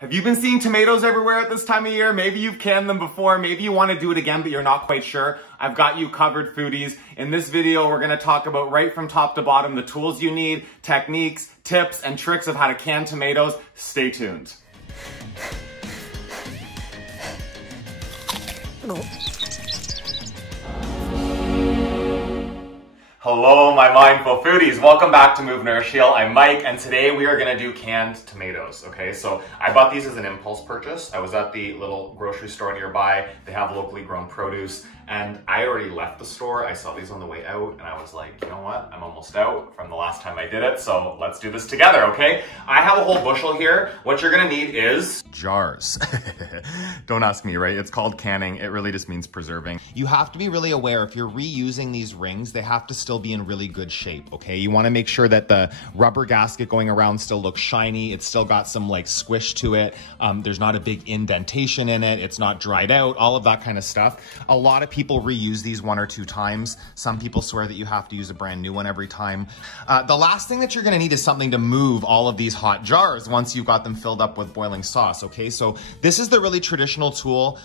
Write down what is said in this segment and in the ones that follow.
Have you been seeing tomatoes everywhere at this time of year? Maybe you've canned them before, maybe you want to do it again, but you're not quite sure. I've got you covered, foodies. In this video, we're going to talk about right from top to bottom the tools you need, techniques, tips, and tricks of how to can tomatoes. Stay tuned. Hello, my mindful foodies. Welcome back to Move Nourish Heal. I'm Mike, and today we are gonna do canned tomatoes, okay? So I bought these as an impulse purchase. I was at the little grocery store nearby. They have locally grown produce, and I already left the store. I saw these on the way out, and I was like, you know what? I'm almost out from the last time I did it, so let's do this together, okay? I have a whole bushel here. What you're gonna need is jars. Don't ask me, right? It's called canning. It really just means preserving. You have to be really aware if you're reusing these rings, they have to still be in really good shape, okay? You wanna make sure that the rubber gasket going around still looks shiny. It's still got some like squish to it. There's not a big indentation in it. It's not dried out, all of that kind of stuff. A lot of people reuse these 1 or 2 times. Some people swear that you have to use a brand new one every time. The last thing that you're gonna need is something to move all of these hot jars once you've got them filled up with boiling sauce, okay? So this is the really traditional tool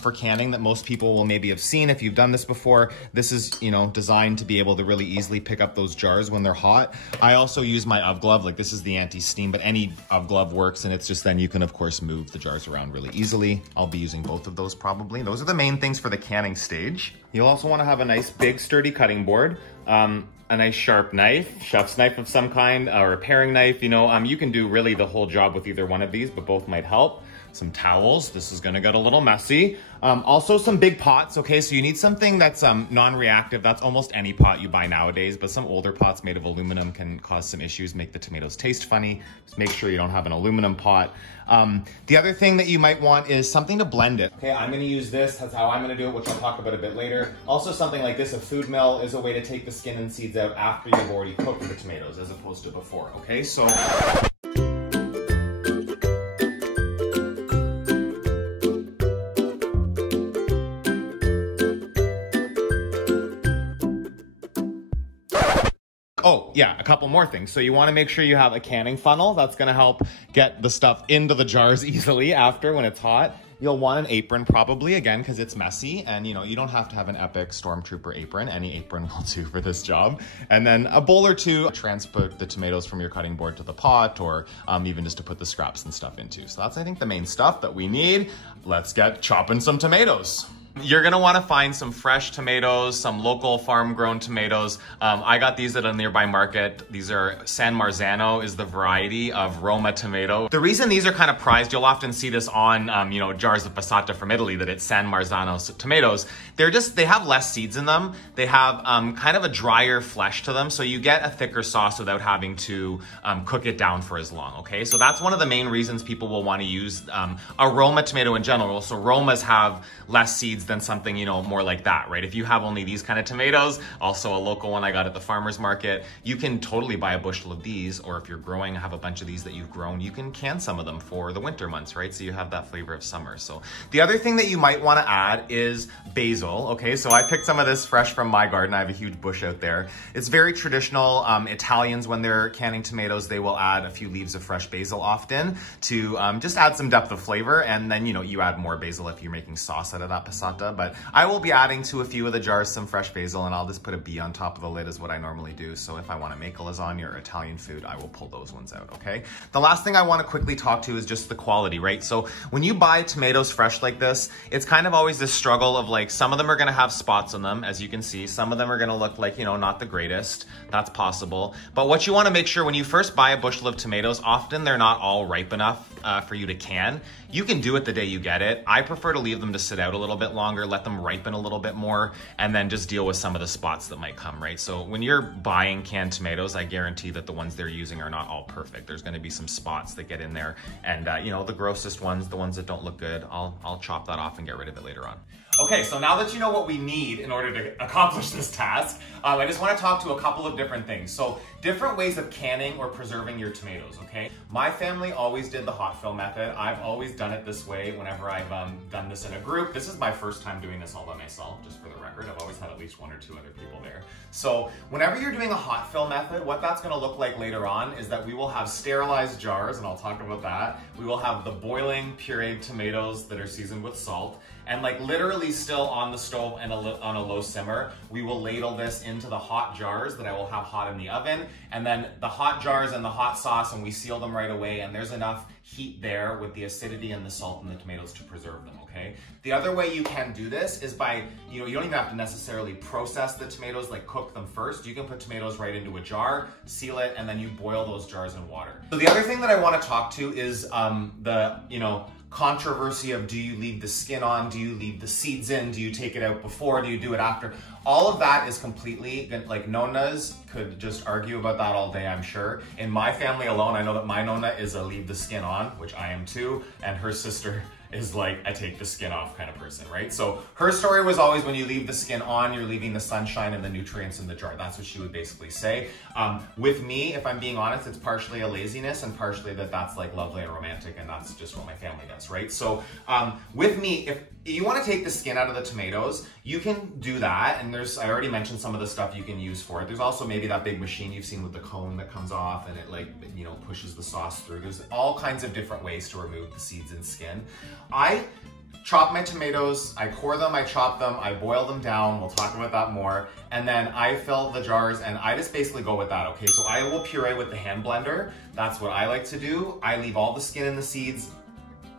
for canning that most people will maybe have seen if you've done this before. This is, you know, designed to be able to really easily pick up those jars when they're hot. I also use my UV glove, like this is the anti-steam, but any UV glove works, and it's just then you can of course move the jars around really easily. I'll be using both of those probably. Those are the main things for the canning stage. You'll also want to have a nice big sturdy cutting board, a nice sharp knife, chef's knife of some kind, or a paring knife. You know, you can do really the whole job with either one of these, but both might help. Some towels. This is gonna get a little messy. Also some big pots, okay? So you need something that's non-reactive. That's almost any pot you buy nowadays, but some older pots made of aluminum can cause some issues, make the tomatoes taste funny. Just make sure you don't have an aluminum pot. The other thing that you might want is something to blend it. Okay, I'm gonna use this. That's how I'm gonna do it, which I'll talk about a bit later. Also something like this, a food mill, is a way to take the skin and seeds out after you've already cooked the tomatoes as opposed to before, okay? So oh, yeah, a couple more things. So you want to make sure you have a canning funnel. That's going to help get the stuff into the jars easily after when it's hot. You'll want an apron probably, again, because it's messy. And, you know, you don't have to have an epic stormtrooper apron. Any apron will do for this job. And then a bowl or two, transport the tomatoes from your cutting board to the pot, or even just to put the scraps and stuff into. So that's, I think, the main stuff that we need. Let's get chopping some tomatoes. You're gonna wanna find some fresh tomatoes, some local farm-grown tomatoes. I got these at a nearby market. These are San Marzano is the variety of Roma tomato. The reason these are kind of prized, you'll often see this on you know, jars of passata from Italy, that it's San Marzano tomatoes. They have less seeds in them. They have kind of a drier flesh to them, so you get a thicker sauce without having to cook it down for as long, okay? So that's one of the main reasons people will wanna use a Roma tomato in general. So Romas have less seeds than something, you know, more like that, right? If you have only these kind of tomatoes, also a local one I got at the farmer's market, you can totally buy a bushel of these, or if you're growing, have a bunch of these that you've grown, you can can some of them for the winter months, right? So you have that flavor of summer. So the other thing that you might want to add is basil, okay? So I picked some of this fresh from my garden. I have a huge bush out there. It's very traditional. Italians, when they're canning tomatoes, they will add a few leaves of fresh basil often to just add some depth of flavor, and then, you know, you add more basil if you're making sauce out of that passata. But I will be adding to a few of the jars some fresh basil, and I'll just put a bee on top of the lid is what I normally do. So if I want to make a lasagna or Italian food, I will pull those ones out, okay? The last thing I want to quickly talk to is just the quality, right? So when you buy tomatoes fresh like this, it's kind of always this struggle of like, some of them are going to have spots on them, as you can see. Some of them are going to look like, you know, not the greatest. That's possible. But what you want to make sure when you first buy a bushel of tomatoes, often they're not all ripe enough for you to can. You can do it the day you get it. I prefer to leave them to sit out a little bit longer, let them ripen a little bit more, and then just deal with some of the spots that might come, right? So when you're buying canned tomatoes, I guarantee that the ones they're using are not all perfect. There's gonna be some spots that get in there, and you know, the grossest ones, the ones that don't look good, I'll chop that off and get rid of it later on. Okay, so now that you know what we need in order to accomplish this task, I just want to talk to a couple of different things. So, different ways of canning or preserving your tomatoes, okay? My family always did the hot fill method. I've always done it this way whenever I've done this in a group. This is my first time doing this all by myself, just for the record. I've always had at least 1 or 2 other people there. So, whenever you're doing a hot fill method, what that's going to look like later on is that we will have sterilized jars, and I'll talk about that. We will have the boiling pureed tomatoes that are seasoned with salt, and like literally still on the stove and on a low simmer, we will ladle this into the hot jars that I will have hot in the oven, and then the hot jars and the hot sauce, and we seal them right away, and there's enough heat there with the acidity and the salt in the tomatoes to preserve them, okay? The other way you can do this is by, you don't even have to necessarily process the tomatoes, like cook them first. You can put tomatoes right into a jar, seal it, and then you boil those jars in water. So the other thing that I want to talk to is controversy of, do you leave the skin on? Do you leave the seeds in? Do you take it out before? Do you do it after? All of that is completely, like, Nonas could just argue about that all day, I'm sure. In my family alone, I know that my Nona is a leave the skin on, which I am too, and her sister is like a take the skin off kind of person, right? So her story was always, when you leave the skin on, you're leaving the sunshine and the nutrients in the jar. That's what she would basically say. With me, if I'm being honest, it's partially a laziness and partially that's like lovely and romantic, and that's just what my family does, right? So with me, if you want to take the skin out of the tomatoes, you can do that. And I already mentioned some of the stuff you can use for it. There's also maybe that big machine you've seen with the cone that comes off and it pushes the sauce through. There's all kinds of different ways to remove the seeds and skin. I chop my tomatoes, I core them, I chop them, I boil them down. We'll talk about that more. And then I fill the jars and I just basically go with that, okay? So I will puree with the hand blender. That's what I like to do. I leave all the skin and the seeds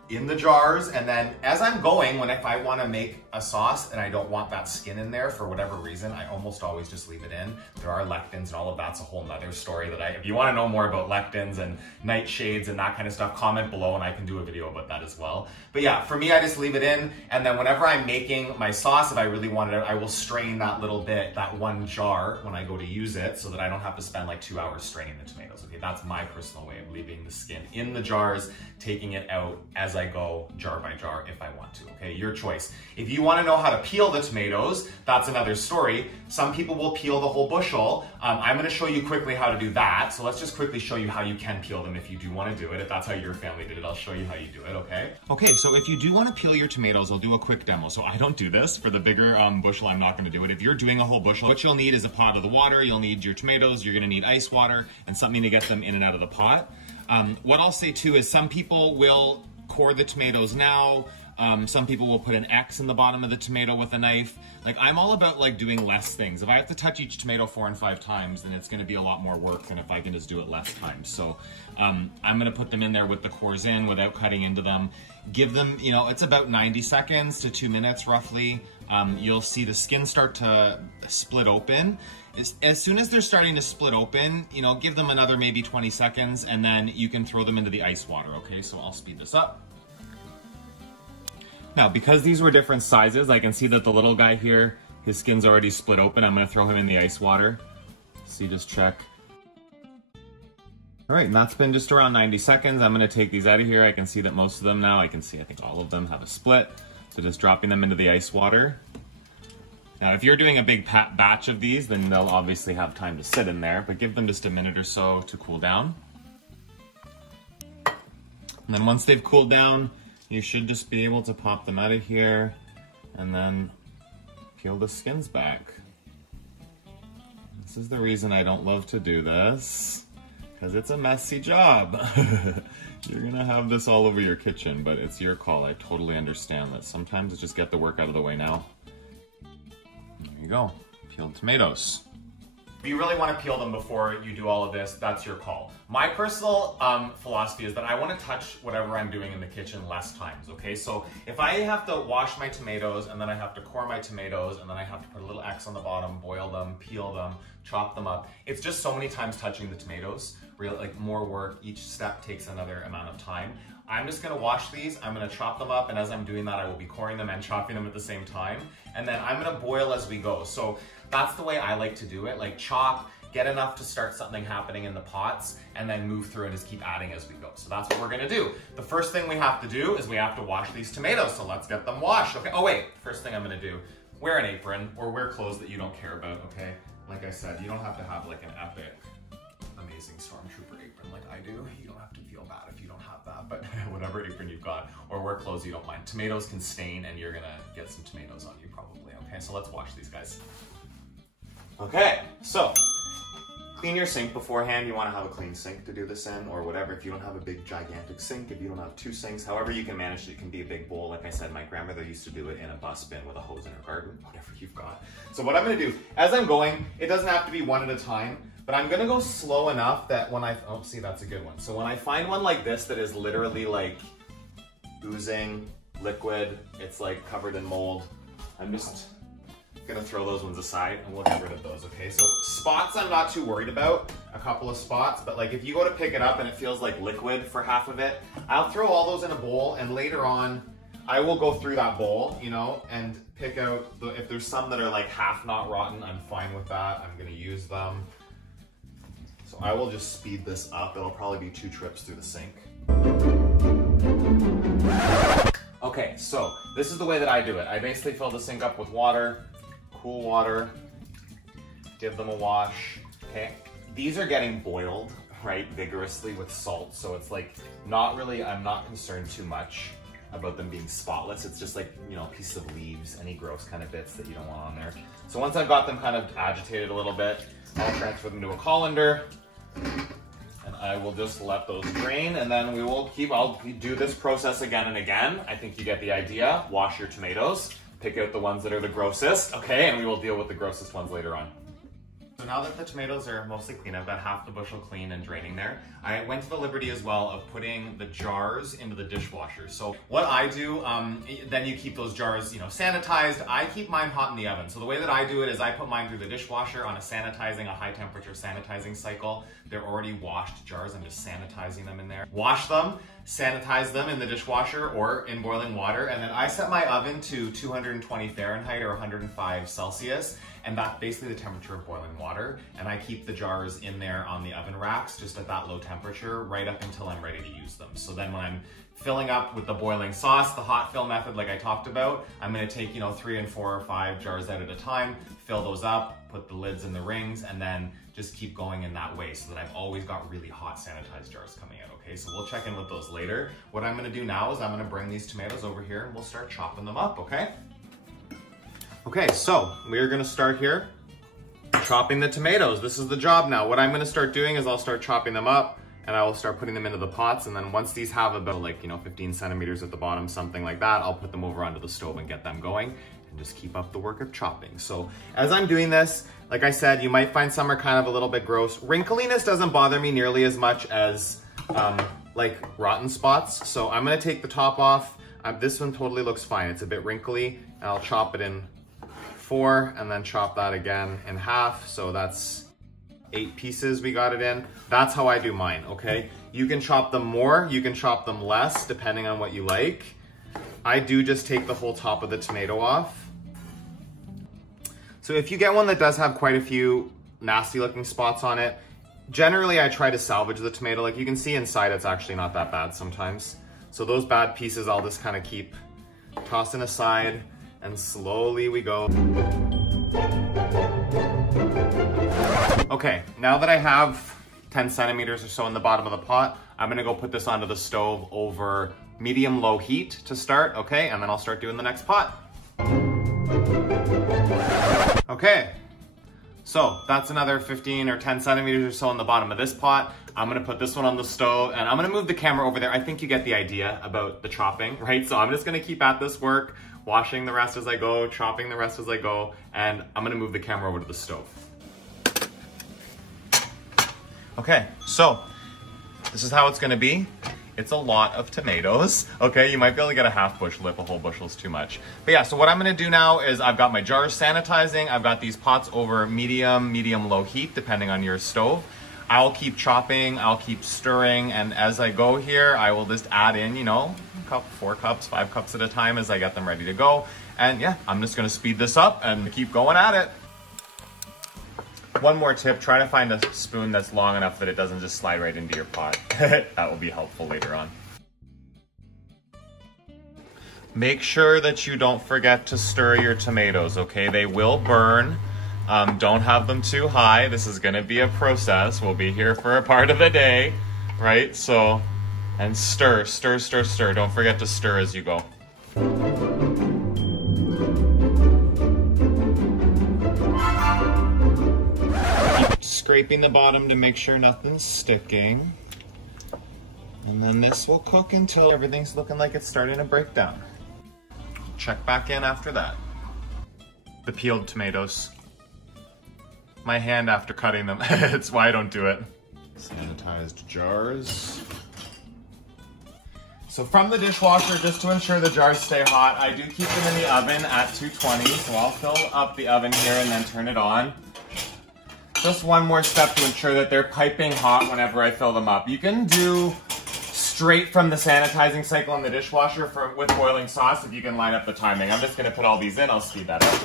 in the jars, and then as I'm going, if I want to make a sauce and I don't want that skin in there for whatever reason, I almost always just leave it in. There are lectins and all of that's a whole nother story if you want to know more about lectins and nightshades and that kind of stuff, comment below and I can do a video about that as well. But yeah, for me, I just leave it in, and then whenever I'm making my sauce, if I really want it out, I will strain that little bit, that one jar, when I go to use it, so that I don't have to spend like 2 hours straining the tomatoes. Okay, that's my personal way of leaving the skin in the jars, taking it out as I go jar by jar if I want to, okay? Your choice. If you want to know how to peel the tomatoes, that's another story. Some people will peel the whole bushel. I'm going to show you quickly how to do that. So let's just quickly show you how you can peel them if you do want to do it. If that's how your family did it, I'll show you how you do it, okay? Okay, so if you do want to peel your tomatoes, I'll do a quick demo. So I don't do this. For the bigger bushel, I'm not going to do it. If you're doing a whole bushel, what you'll need is a pot of the water, you'll need your tomatoes, you're going to need ice water, and something to get them in and out of the pot. What I'll say too is some people will core the tomatoes now. Some people will put an X in the bottom of the tomato with a knife. Like, I'm all about like doing less things. If I have to touch each tomato 4 and 5 times, then it's going to be a lot more work than if I can just do it less times. So I'm going to put them in there with the cores in without cutting into them. Give them, it's about 90 seconds to 2 minutes roughly. You'll see the skin start to split open. As soon as they're starting to split open, give them another maybe 20 seconds, and then you can throw them into the ice water, okay? So I'll speed this up. Now, because these were different sizes, I can see that the little guy here, his skin's already split open. I'm gonna throw him in the ice water. So you just check. All right, and that's been just around 90 seconds. I'm gonna take these out of here. I can see that most of them now, I think all of them have a split. So just dropping them into the ice water. Now, if you're doing a big batch of these, then they'll obviously have time to sit in there, but give them just a minute or so to cool down. And then once they've cooled down, you should just be able to pop them out of here and then peel the skins back. This is the reason I don't love to do this, because it's a messy job. You're gonna have this all over your kitchen, but it's your call. I totally understand that. Sometimes it's just get the work out of the way now. There you go, peeled tomatoes. If you really want to peel them before you do all of this, that's your call. My personal philosophy is that I want to touch whatever I'm doing in the kitchen less times, okay? So if I have to wash my tomatoes, and then I have to core my tomatoes, and then I have to put a little X on the bottom, boil them, peel them, chop them up, it's just so many times touching the tomatoes, really, like, more work. Each step takes another amount of time. I'm just gonna wash these, I'm gonna chop them up, and as I'm doing that, I will be coring them and chopping them at the same time. And then I'm gonna boil as we go. So that's the way I like to do it. Like, chop, get enough to start something happening in the pots, and then move through and just keep adding as we go. So that's what we're gonna do. The first thing we have to do is we have to wash these tomatoes, so let's get them washed, okay? Oh wait, first thing I'm gonna do, wear an apron or wear clothes that you don't care about, okay? Like I said, you don't have to have like an epic, amazing stormtrooper apron like I do. You don't have to feel bad if you don't have that, but whatever apron you've got, or wear clothes you don't mind. Tomatoes can stain and you're gonna get some tomatoes on you probably, okay? So let's wash these guys. Okay, so clean your sink beforehand. You wanna have a clean sink to do this in, or whatever. If you don't have a big gigantic sink, if you don't have two sinks, however you can manage it, it can be a big bowl. Like I said, my grandmother used to do it in a bus bin with a hose in her garden, whatever you've got. So what I'm gonna do, as I'm going, it doesn't have to be one at a time, but I'm gonna go slow enough that when oh, see, that's a good one. So when I find one like this that is literally like oozing liquid, it's like covered in mold, I'm just gonna throw those ones aside and we'll get rid of those, okay? So spots I'm not too worried about, a couple of spots, but like if you go to pick it up and it feels like liquid for half of it, I'll throw all those in a bowl, and later on I will go through that bowl, you know, and pick out, if there's some that are like half not rotten, I'm fine with that. I'm gonna use them. So I will just speed this up. It'll probably be 2 trips through the sink. Okay, so this is the way that I do it. I basically fill the sink up with water, cool water, give them a wash, okay? These are getting boiled, right, vigorously with salt, so it's like not really, I'm not concerned too much about them being spotless. It's just like, you know, pieces of leaves, any gross kind of bits that you don't want on there. So once I've got them kind of agitated a little bit, I'll transfer them to a colander, and I will just let those drain, and then I'll do this process again and again. I think you get the idea. Wash your tomatoes, pick out the ones that are the grossest, okay, and we will deal with the grossest ones later on. So now that the tomatoes are mostly clean, I've got half the bushel clean and draining there. I went to the liberty as well of putting the jars into the dishwasher. So what I do, then you keep those jars, you know, sanitized. I keep mine hot in the oven. So the way that I do it is I put mine through the dishwasher on a high temperature sanitizing cycle. They're already washed jars. I'm just sanitizing them in there. Wash them, sanitize them in the dishwasher or in boiling water. And then I set my oven to 220 Fahrenheit or 105 Celsius. And that's basically the temperature of boiling water. And I keep the jars in there on the oven racks just at that low temperature right up until I'm ready to use them. So then when I'm filling up with the boiling sauce, the hot fill method like I talked about, I'm gonna take, you know, 3 and 4 or 5 jars out at a time, fill those up, put the lids in the rings, and then just keep going in that way so that I've always got really hot sanitized jars coming out, okay? So we'll check in with those later. What I'm gonna do now is I'm gonna bring these tomatoes over here and we'll start chopping them up, okay? Okay, so we're gonna start here chopping the tomatoes. This is the job now. What I'm gonna start doing is I'll start chopping them up and I will start putting them into the pots, and then once these have about like, you know, 15 centimeters at the bottom, something like that, I'll put them over onto the stove and get them going and just keep up the work of chopping. So as I'm doing this, like I said, you might find some are kind of a little bit gross. Wrinkliness doesn't bother me nearly as much as like rotten spots. So I'm gonna take the top off. This one totally looks fine. It's a bit wrinkly, and I'll chop it in 4 and then chop that again in half. So that's 8 pieces we got it in. That's how I do mine, okay? You can chop them more, you can chop them less, depending on what you like. I do just take the whole top of the tomato off. So if you get one that does have quite a few nasty looking spots on it, generally I try to salvage the tomato. Like you can see inside, it's actually not that bad sometimes. So those bad pieces I'll just kind of keep tossing aside, and slowly we go. Okay, now that I have 10 centimeters or so in the bottom of the pot, I'm gonna go put this onto the stove over medium-low heat to start, okay? And then I'll start doing the next pot. Okay, so that's another 15 or 10 centimeters or so in the bottom of this pot. I'm gonna put this one on the stove and I'm gonna move the camera over there. I think you get the idea about the chopping, right? So I'm just gonna keep at this work, washing the rest as I go, chopping the rest as I go, and I'm gonna move the camera over to the stove. Okay, so this is how it's gonna be. It's a lot of tomatoes, okay? You might be able to get a half bushel if a whole bushel is too much. But yeah, so what I'm gonna do now is I've got my jars sanitizing. I've got these pots over medium-low heat, depending on your stove. I'll keep chopping, I'll keep stirring, and as I go here, I will just add in, you know, a cup, 4 cups, 5 cups at a time as I get them ready to go. And yeah, I'm just gonna speed this up and keep going at it. One more tip, try to find a spoon that's long enough that it doesn't just slide right into your pot. That will be helpful later on. Make sure that you don't forget to stir your tomatoes, okay? They will burn. Don't have them too high. This is gonna be a process. We'll be here for a part of the day, right? So, and stir, stir, stir, stir. Don't forget to stir as you go. Keep scraping the bottom to make sure nothing's sticking. And then this will cook until everything's looking like it's starting to break down. Check back in after that. The peeled tomatoes. My hand after cutting them. It's why I don't do it. Sanitized jars. So from the dishwasher, just to ensure the jars stay hot, I do keep them in the oven at 220. So I'll fill up the oven here and then turn it on. Just one more step to ensure that they're piping hot whenever I fill them up. You can do straight from the sanitizing cycle in the dishwasher with boiling sauce if you can line up the timing. I'm just gonna put all these in, I'll speed that up.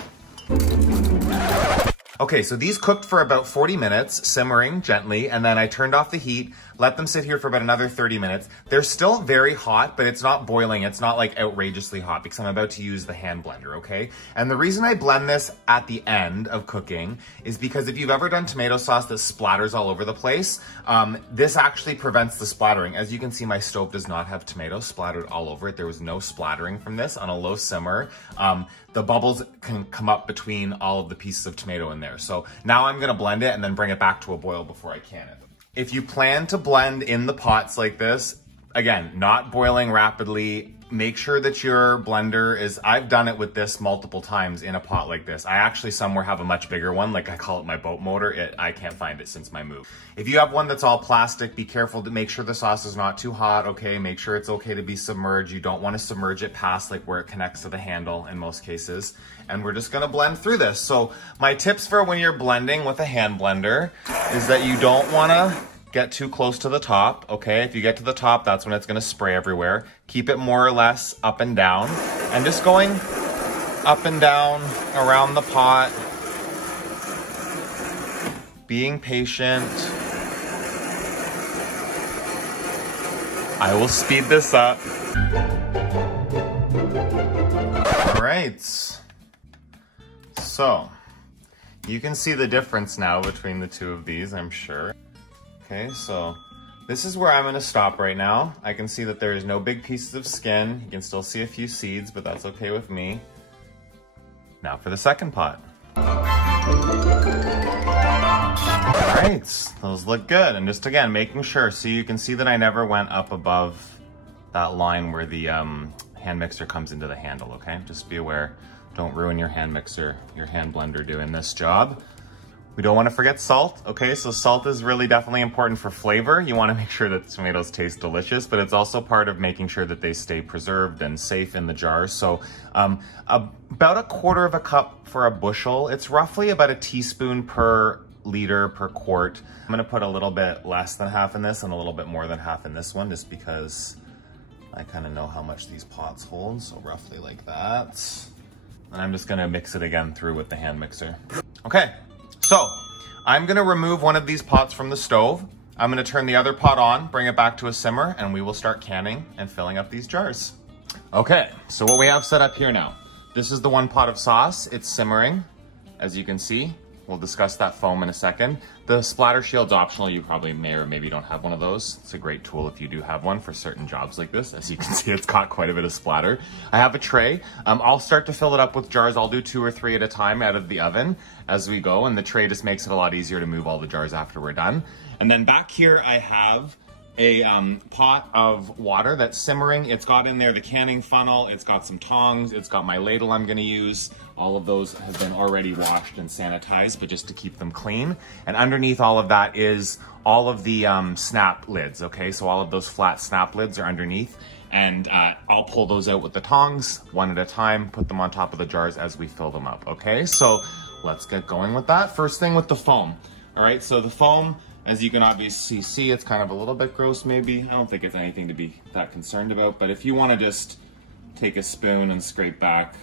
Okay, so these cooked for about 40 minutes, simmering gently, and then I turned off the heat, let them sit here for about another 30 minutes. They're still very hot, but it's not boiling. It's not like outrageously hot because I'm about to use the hand blender, okay? And the reason I blend this at the end of cooking is because if you've ever done tomato sauce that splatters all over the place, this actually prevents the splattering. As you can see, my stove does not have tomatoes splattered all over it. There was no splattering from this on a low simmer. The bubbles can come up between all of the pieces of tomato in there. So now I'm gonna blend it and then bring it back to a boil before I can it. If you plan to blend in the pots like this, again, not boiling rapidly, make sure that your blender is, I've done it with this multiple times in a pot like this. I actually somewhere have a much bigger one, like I call it my boat motor. I can't find it since my move. If you have one that's all plastic, be careful to make sure the sauce is not too hot, okay? Make sure it's okay to be submerged. You don't want to submerge it past like where it connects to the handle in most cases. And we're just gonna blend through this. So my tips for when you're blending with a hand blender is that you don't wanna get too close to the top, okay? If you get to the top, that's when it's gonna spray everywhere. Keep it more or less up and down. And just going up and down around the pot. Being patient. I will speed this up. All right. So, you can see the difference now between the two of these, I'm sure. Okay, so this is where I'm gonna stop right now. I can see that there is no big pieces of skin. You can still see a few seeds, but that's okay with me. Now for the second pot. All right, those look good. And just again, making sure, so you can see that I never went up above that line where the hand mixer comes into the handle, okay? Just be aware, don't ruin your hand mixer, your hand blender doing this job. We don't want to forget salt, okay? So salt is really definitely important for flavor. You want to make sure that the tomatoes taste delicious, but it's also part of making sure that they stay preserved and safe in the jars. So about 1/4 cup for a bushel. It's roughly about a teaspoon per liter per quart. I'm gonna put a little bit less than half in this and a little bit more than half in this one, just because I kind of know how much these pots hold. So roughly like that. And I'm just gonna mix it again through with the hand mixer. Okay. So, I'm gonna remove one of these pots from the stove. I'm gonna turn the other pot on, bring it back to a simmer, and we will start canning and filling up these jars. Okay, so what we have set up here now. This is the one pot of sauce. It's simmering, as you can see. We'll discuss that foam in a second. The splatter shield's optional. You probably may or maybe don't have one of those. It's a great tool if you do have one for certain jobs like this. As you can see, it's got quite a bit of splatter. I have a tray. I'll start to fill it up with jars. I'll do 2 or 3 at a time out of the oven as we go. And the tray just makes it a lot easier to move all the jars after we're done. And then back here, I have a pot of water that's simmering. It's got in there the canning funnel, it's got some tongs, it's got my ladle I'm gonna use. All of those have been already washed and sanitized, but just to keep them clean. And underneath all of that is all of the snap lids, okay? So all of those flat snap lids are underneath. And I'll pull those out with the tongs, one at a time, put them on top of the jars as we fill them up, okay? So let's get going with that. First thing with the foam. All right, so the foam, as you can obviously see, it's kind of a little bit gross maybe. I don't think it's anything to be that concerned about, but if you want to just take a spoon and scrape back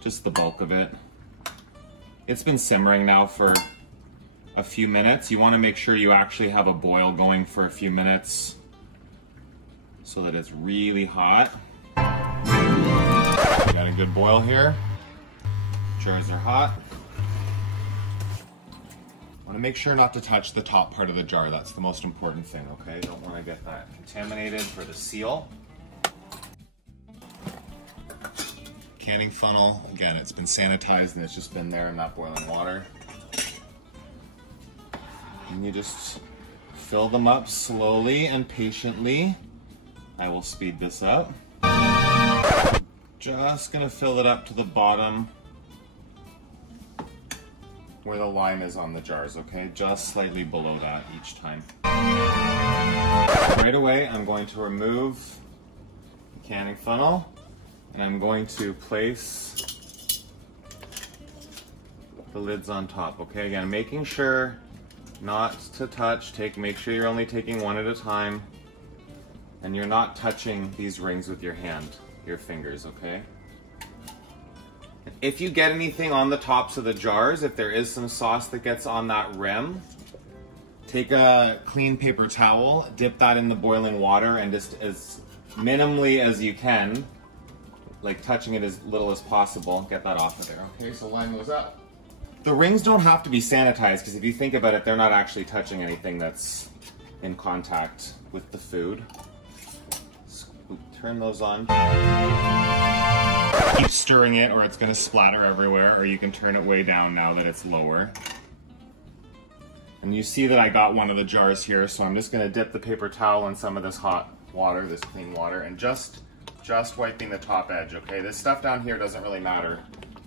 just the bulk of it. It's been simmering now for a few minutes. You want to make sure you actually have a boil going for a few minutes so that it's really hot. Got a good boil here. Jars are hot. Want to make sure not to touch the top part of the jar. That's the most important thing, okay? Don't want to get that contaminated for the seal. Canning funnel, again, it's been sanitized and it's just been there in that boiling water. And you just fill them up slowly and patiently. I will speed this up. Just gonna fill it up to the bottom where the line is on the jars, okay? Just slightly below that each time. Right away, I'm going to remove the canning funnel and I'm going to place the lids on top, okay? Again, making sure not to touch, make sure you're only taking one at a time and you're not touching these rings with your hand, your fingers, okay? If you get anything on the tops of the jars, if there is some sauce that gets on that rim, take a clean paper towel, dip that in the boiling water and just as minimally as you can, like touching it as little as possible, get that off of there, okay? So line those up. The rings don't have to be sanitized because if you think about it, they're not actually touching anything that's in contact with the food. Turn those on. Keep stirring it or it's going to splatter everywhere, or you can turn it way down now that it's lower. And you see that I got one of the jars here, so I'm just going to dip the paper towel in some of this hot water, this clean water, and just wiping the top edge, okay? This stuff down here doesn't really matter.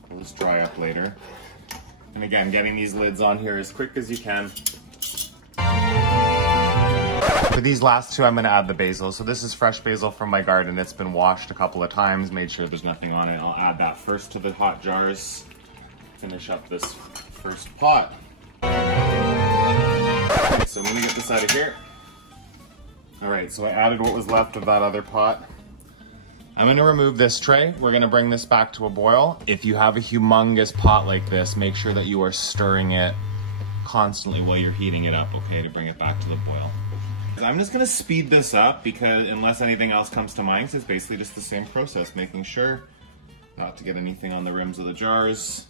It'll just dry up later. And again, getting these lids on here as quick as you can. For these last two, I'm going to add the basil. So this is fresh basil from my garden. It's been washed a couple of times, made sure there's nothing on it. I'll add that first to the hot jars. Finish up this first pot. Okay, so I'm going to get this out of here. All right, so I added what was left of that other pot. I'm going to remove this tray. We're going to bring this back to a boil. If you have a humongous pot like this, make sure that you are stirring it constantly while you're heating it up, okay, to bring it back to the boil. I'm just going to speed this up because unless anything else comes to mind, it's basically just the same process, making sure not to get anything on the rims of the jars,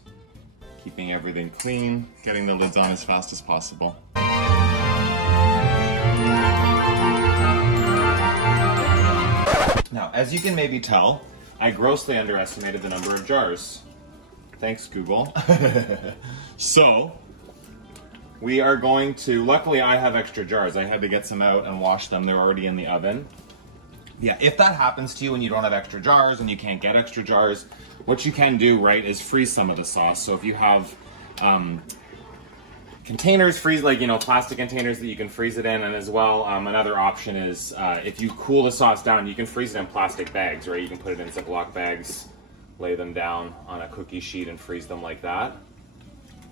keeping everything clean, getting the lids on as fast as possible. Now, as you can maybe tell, I grossly underestimated the number of jars. Thanks, Google. So, we are going to, luckily I have extra jars. I had to get some out and wash them. They're already in the oven. Yeah, if that happens to you and you don't have extra jars and you can't get extra jars, what you can do, right, is freeze some of the sauce. So if you have containers, freeze, like, you know, plastic containers that you can freeze it in. And as well, another option is if you cool the sauce down, you can freeze it in plastic bags, right? You can put it in Ziploc bags, lay them down on a cookie sheet and freeze them like that.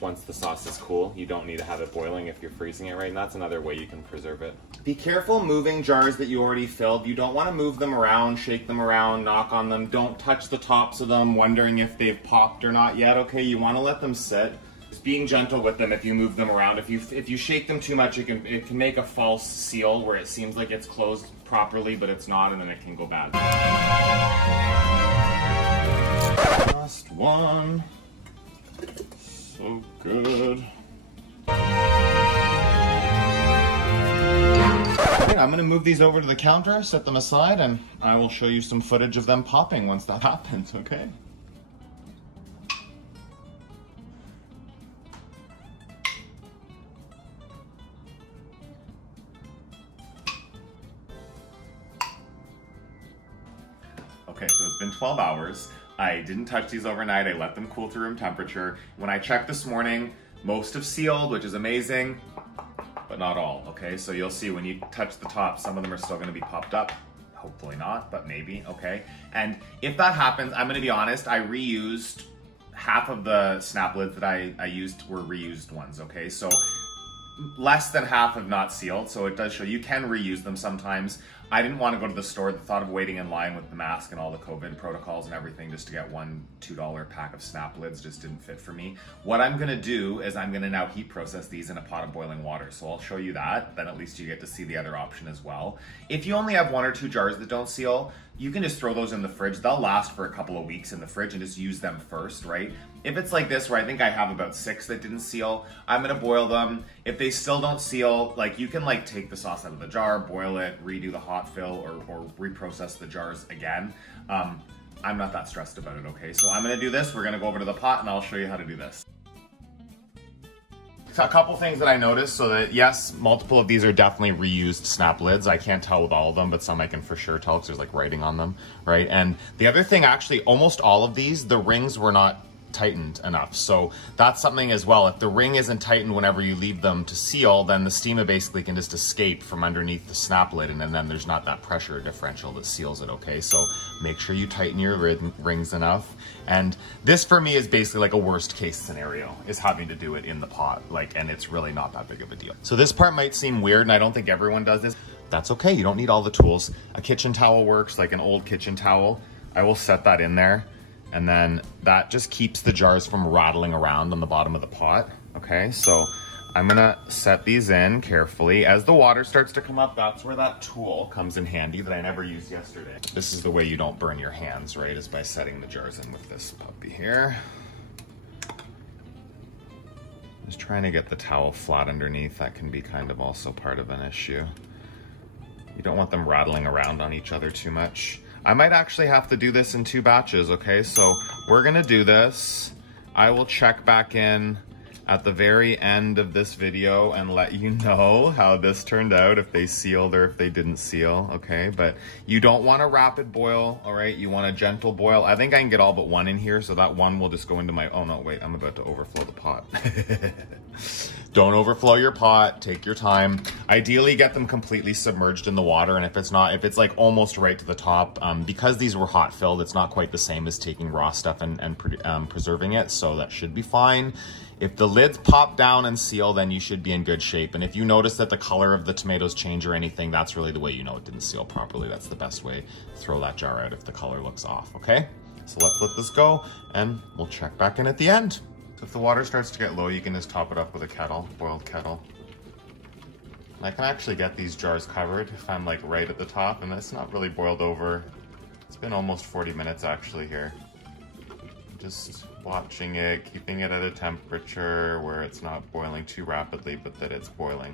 Once the sauce is cool, you don't need to have it boiling if you're freezing it, right? And that's another way you can preserve it. Be careful moving jars that you already filled. You don't want to move them around, shake them around, knock on them. Don't touch the tops of them, wondering if they've popped or not yet, okay? You want to let them sit. Just being gentle with them if you move them around. If you shake them too much, it can make a false seal where it seems like it's closed properly, but it's not, and then it can go bad. Last one. So good. Alright, I'm gonna move these over to the counter, set them aside, and I will show you some footage of them popping once that happens, okay? Okay, so it's been 12 hours. I didn't touch these overnight. I let them cool to room temperature. When I checked this morning, most have sealed, which is amazing, but not all, okay? So you'll see when you touch the top, some of them are still gonna be popped up. Hopefully not, but maybe, okay? And if that happens, I'm gonna be honest, I reused half of the snap lids that I used were reused ones, okay? So less than half have not sealed, so it does show you can reuse them sometimes. I didn't want to go to the store. The thought of waiting in line with the mask and all the COVID protocols and everything just to get one $2 pack of snap lids just didn't fit for me. What I'm gonna do is I'm gonna now heat process these in a pot of boiling water. So I'll show you that, then at least you get to see the other option as well. If you only have 1 or 2 jars that don't seal, you can just throw those in the fridge. They'll last for a couple of weeks in the fridge and just use them first, right? If it's like this, where I think I have about 6 that didn't seal, I'm gonna boil them. If they still don't seal, like you can like take the sauce out of the jar, boil it, redo the hot fill, or reprocess the jars again. I'm not that stressed about it, okay? So I'm gonna do this, we're gonna go over to the pot and I'll show you how to do this. A couple things that I noticed, so that yes, multiple of these are definitely reused snap lids. I can't tell with all of them, but some I can for sure tell because there's like writing on them, right? And the other thing, actually, almost all of these, the rings were not tightened enough. So that's something as well. If the ring isn't tightened whenever you leave them to seal, then the steam basically can just escape from underneath the snap lid, and then there's not that pressure differential that seals it, okay? So make sure you tighten your rings enough. And this for me is basically like a worst case scenario, is having to do it in the pot, like, and it's really not that big of a deal. So this part might seem weird, and I don't think everyone does this. That's okay, you don't need all the tools. A kitchen towel works, like an old kitchen towel. I will set that in there. And then that just keeps the jars from rattling around on the bottom of the pot, okay? So I'm gonna set these in carefully. As the water starts to come up, that's where that tool comes in handy that I never used yesterday. This is the way you don't burn your hands, right? Is by setting the jars in with this puppy here. Just trying to get the towel flat underneath. That can be kind of also part of an issue. You don't want them rattling around on each other too much. I might actually have to do this in 2 batches, okay? So we're gonna do this. I will check back in at the very end of this video and let you know how this turned out, if they sealed or if they didn't seal, okay? But you don't want a rapid boil, all right? You want a gentle boil. I think I can get all but 1 in here, so that 1 will just go into my, oh no, wait, I'm about to overflow the pot. Don't overflow your pot, take your time. Ideally get them completely submerged in the water, and if it's not, if it's like almost right to the top, because these were hot filled, it's not quite the same as taking raw stuff and preserving it, so that should be fine. If the lids pop down and seal, then you should be in good shape. And if you notice that the color of the tomatoes change or anything, that's really the way you know it didn't seal properly. That's the best way to throw that jar out if the color looks off, okay? So let's let this go and we'll check back in at the end. So if the water starts to get low, you can just top it up with a kettle, boiled kettle. And I can actually get these jars covered if I'm like right at the top, and it's not really boiled over. It's been almost 40 minutes actually here. Just watching it, keeping it at a temperature where it's not boiling too rapidly, but that it's boiling.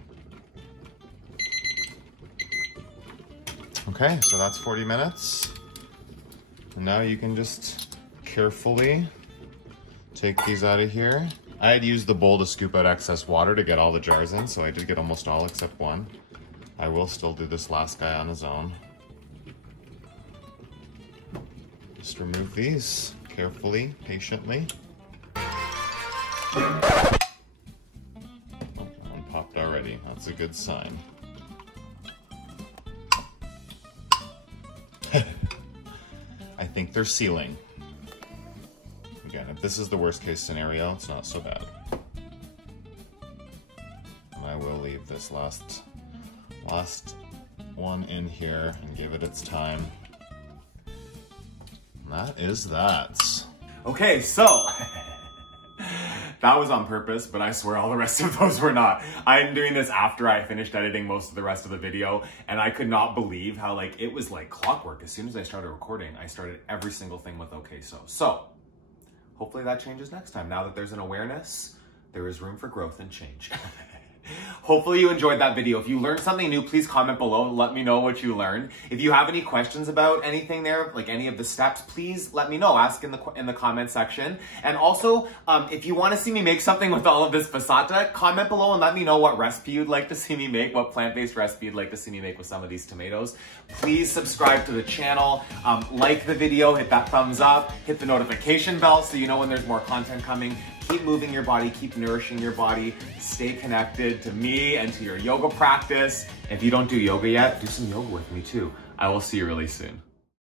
Okay, so that's 40 minutes. And now you can just carefully take these out of here. I had used the bowl to scoop out excess water to get all the jars in, so I did get almost all except 1. I will still do this last guy on his own. Just remove these carefully, patiently. Oh, one popped already. That's a good sign. I think they're sealing. Again, if this is the worst case scenario, it's not so bad. And I will leave this last one in here and give it its time. And that is that. Okay, so that was on purpose, but I swear all the rest of those were not. I'm doing this after I finished editing most of the rest of the video, and I could not believe how like it was like clockwork. As soon as I started recording, I started every single thing with okay so. Hopefully that changes next time. Now that there's an awareness, there is room for growth and change. Hopefully you enjoyed that video. If you learned something new, please comment below and let me know what you learned. If you have any questions about anything there, like any of the steps, please let me know. Ask in the comment section. And also, if you want to see me make something with all of this passata, comment below and let me know what recipe you'd like to see me make, what plant-based recipe you'd like to see me make with some of these tomatoes. Please subscribe to the channel, like the video, hit that thumbs up, hit the notification bell so you know when there's more content coming. Keep moving your body, keep nourishing your body, stay connected to me and to your yoga practice. If you don't do yoga yet, do some yoga with me too. I will see you really soon.